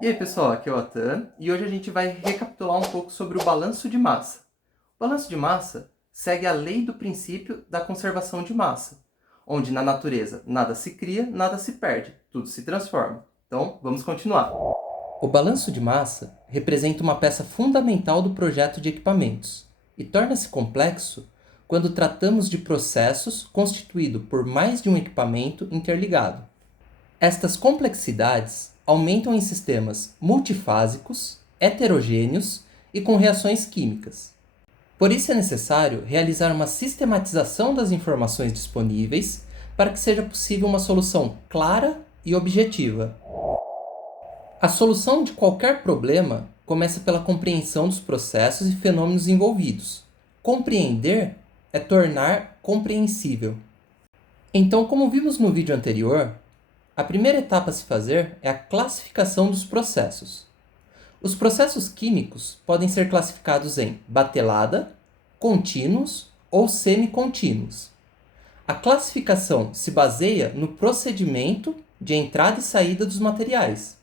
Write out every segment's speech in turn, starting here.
E aí pessoal, aqui é o Atan e hoje a gente vai recapitular um pouco sobre o balanço de massa. O balanço de massa segue a lei do princípio da conservação de massa, onde na natureza nada se cria, nada se perde, tudo se transforma. Então vamos continuar. O balanço de massa representa uma peça fundamental do projeto de equipamentos e torna-se complexo quando tratamos de processos constituídos por mais de um equipamento interligado. Estas complexidades aumentam em sistemas multifásicos, heterogêneos e com reações químicas. Por isso é necessário realizar uma sistematização das informações disponíveis para que seja possível uma solução clara e objetiva. A solução de qualquer problema começa pela compreensão dos processos e fenômenos envolvidos. Compreender é tornar compreensível. Então, como vimos no vídeo anterior, a primeira etapa a se fazer é a classificação dos processos. Os processos químicos podem ser classificados em batelada, contínuos ou semicontínuos. A classificação se baseia no procedimento de entrada e saída dos materiais.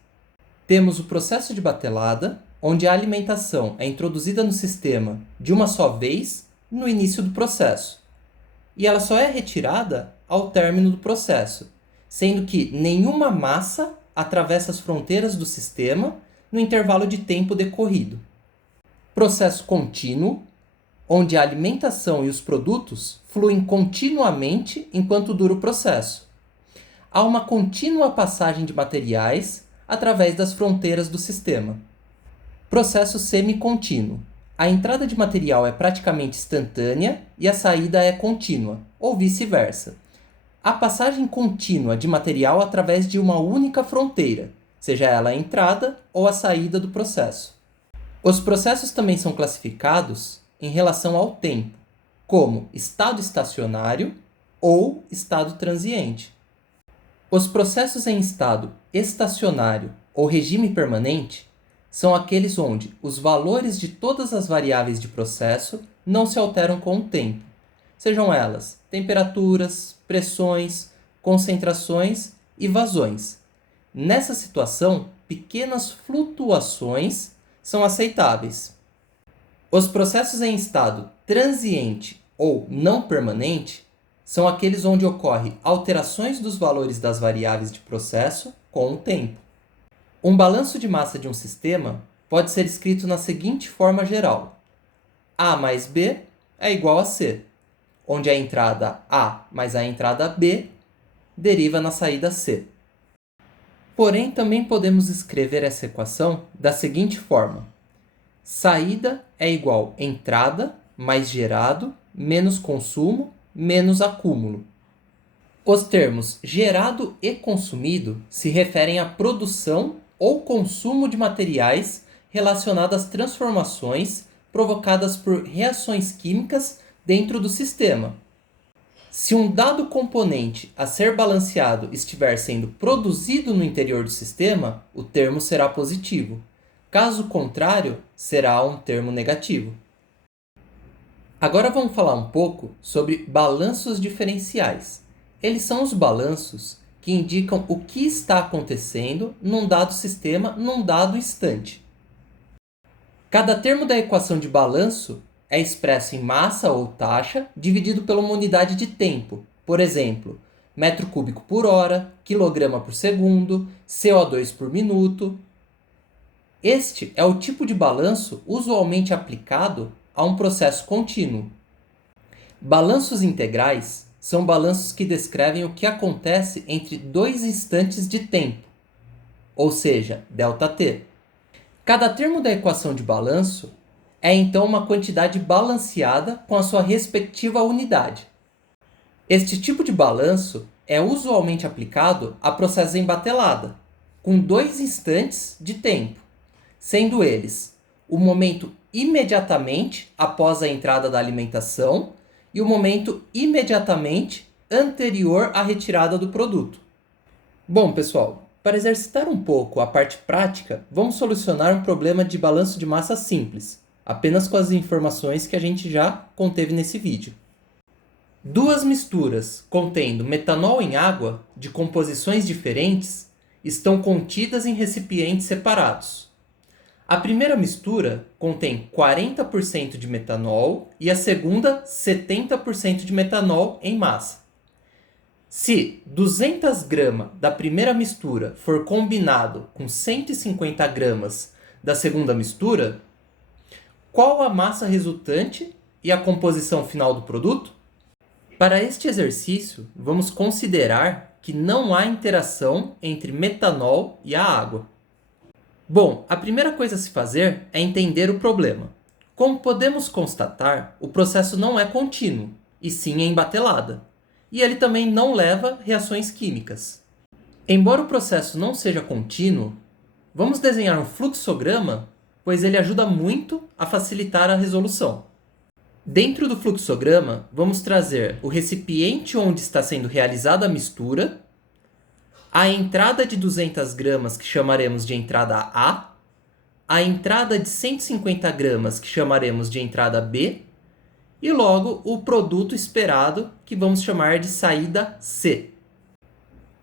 Temos o processo de batelada, onde a alimentação é introduzida no sistema de uma só vez no início do processo, e ela só é retirada ao término do processo, sendo que nenhuma massa atravessa as fronteiras do sistema no intervalo de tempo decorrido. Processo contínuo, onde a alimentação e os produtos fluem continuamente enquanto dura o processo. Há uma contínua passagem de materiais através das fronteiras do sistema. Processo semicontínuo. A entrada de material é praticamente instantânea e a saída é contínua, ou vice-versa. A passagem contínua de material através de uma única fronteira, seja ela a entrada ou a saída do processo. Os processos também são classificados em relação ao tempo, como estado estacionário ou estado transiente. Os processos em estado estacionário ou regime permanente são aqueles onde os valores de todas as variáveis de processo não se alteram com o tempo, sejam elas temperaturas, pressões, concentrações e vazões. Nessa situação, pequenas flutuações são aceitáveis. Os processos em estado transiente ou não permanente são aqueles onde ocorrem alterações dos valores das variáveis de processo com o tempo. Um balanço de massa de um sistema pode ser escrito na seguinte forma geral: A mais B é igual a C, onde a entrada A mais a entrada B deriva na saída C. Porém, também podemos escrever essa equação da seguinte forma: saída é igual a entrada mais gerado menos consumo menos acúmulo. Os termos gerado e consumido se referem à produção ou consumo de materiais relacionados às transformações provocadas por reações químicas dentro do sistema. Se um dado componente a ser balanceado estiver sendo produzido no interior do sistema, o termo será positivo. Caso contrário, será um termo negativo. Agora vamos falar um pouco sobre balanços diferenciais. Eles são os balanços que indicam o que está acontecendo num dado sistema num dado instante. Cada termo da equação de balanço é expresso em massa ou taxa dividido por uma unidade de tempo, por exemplo, metro cúbico por hora, quilograma por segundo, CO2 por minuto. Este é o tipo de balanço usualmente aplicado a um processo contínuo. Balanços integrais são balanços que descrevem o que acontece entre dois instantes de tempo, ou seja, ΔT. Cada termo da equação de balanço é então uma quantidade balanceada com a sua respectiva unidade. Este tipo de balanço é usualmente aplicado a processos em batelada, com dois instantes de tempo, sendo eles o momento imediatamente após a entrada da alimentação e o momento imediatamente anterior à retirada do produto. Bom, pessoal, para exercitar um pouco a parte prática, vamos solucionar um problema de balanço de massa simples, apenas com as informações que a gente já conteve nesse vídeo. Duas misturas contendo metanol em água de composições diferentes estão contidas em recipientes separados. A primeira mistura contém 40% de metanol e a segunda 70% de metanol em massa. Se 200 gramas da primeira mistura for combinado com 150 gramas da segunda mistura, qual a massa resultante e a composição final do produto? Para este exercício, vamos considerar que não há interação entre metanol e a água. Bom, a primeira coisa a se fazer é entender o problema. Como podemos constatar, o processo não é contínuo, e sim em batelada. E ele também não leva reações químicas. Embora o processo não seja contínuo, vamos desenhar um fluxograma, pois ele ajuda muito a facilitar a resolução. Dentro do fluxograma, vamos trazer o recipiente onde está sendo realizada a mistura, a entrada de 200 gramas, que chamaremos de entrada a entrada de 150 gramas, que chamaremos de entrada B, e logo o produto esperado, que vamos chamar de saída C.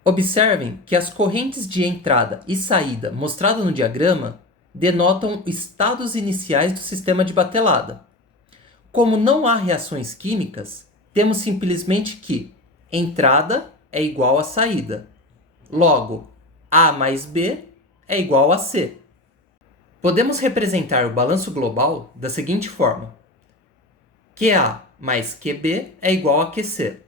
Observem que as correntes de entrada e saída mostradas no diagrama denotam estados iniciais do sistema de batelada. Como não há reações químicas, temos simplesmente que entrada é igual a saída. Logo, A mais B é igual a C. Podemos representar o balanço global da seguinte forma. QA mais QB é igual a QC.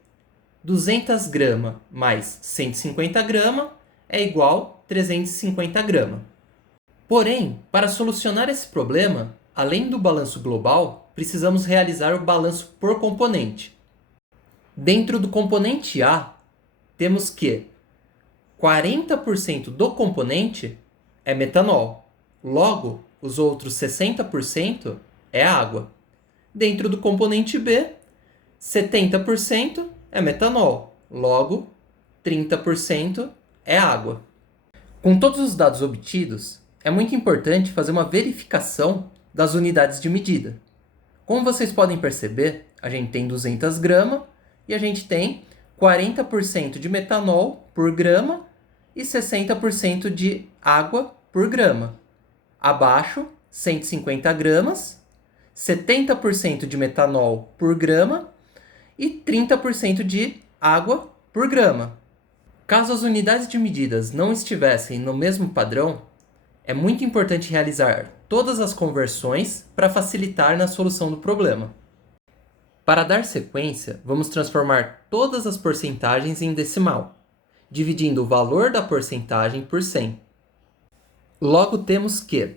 200 gramas mais 150 gramas é igual a 350 gramas. Porém, para solucionar esse problema, além do balanço global, precisamos realizar o balanço por componente. Dentro do componente A, temos que 40% do componente é metanol. Logo, os outros 60% é água. Dentro do componente B, 70% é metanol. Logo, 30% é água. Com todos os dados obtidos, é muito importante fazer uma verificação das unidades de medida. Como vocês podem perceber, a gente tem 200 gramas e a gente tem 40% de metanol por grama e 60% de água por grama. Abaixo, 150 gramas, 70% de metanol por grama e 30% de água por grama. Caso as unidades de medidas não estivessem no mesmo padrão, é muito importante realizar todas as conversões para facilitar na solução do problema. Para dar sequência, vamos transformar todas as porcentagens em decimal, dividindo o valor da porcentagem por 100. Logo temos que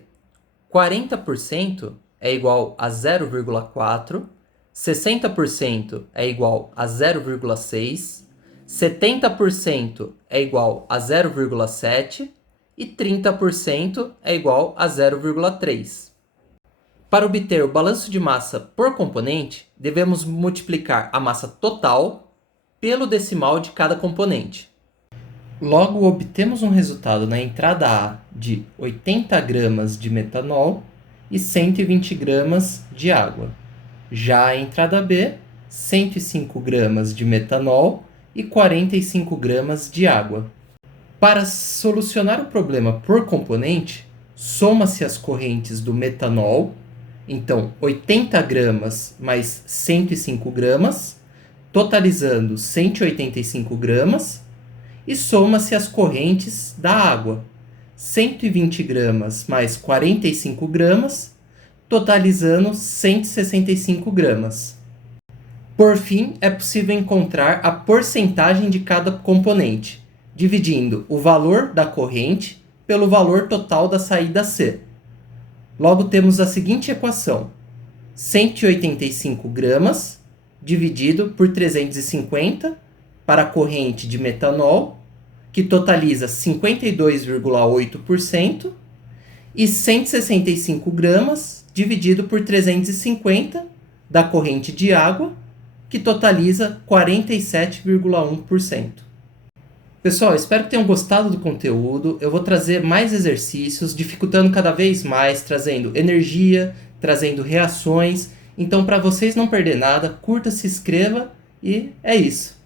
40% é igual a 0,4, 60% é igual a 0,6, 70% é igual a 0,7 e 30% é igual a 0,3. Para obter o balanço de massa por componente, devemos multiplicar a massa total pelo decimal de cada componente. Logo, obtemos um resultado na entrada A de 80 gramas de metanol e 120 gramas de água. Já a entrada B, 105 gramas de metanol e 45 gramas de água. Para solucionar o problema por componente, soma-se as correntes do metanol, então 80 gramas mais 105 gramas, totalizando 185 gramas, e soma-se as correntes da água, 120 gramas mais 45 gramas, totalizando 165 gramas. Por fim, é possível encontrar a porcentagem de cada componente, dividindo o valor da corrente pelo valor total da saída C. Logo temos a seguinte equação: 185 gramas dividido por 350 para a corrente de metanol, que totaliza 52,8%, e 165 gramas dividido por 350 da corrente de água, que totaliza 47,1%. Pessoal, espero que tenham gostado do conteúdo. Eu vou trazer mais exercícios, dificultando cada vez mais, trazendo energia, trazendo reações. Então, para vocês não perderem nada, curta, se inscreva e é isso.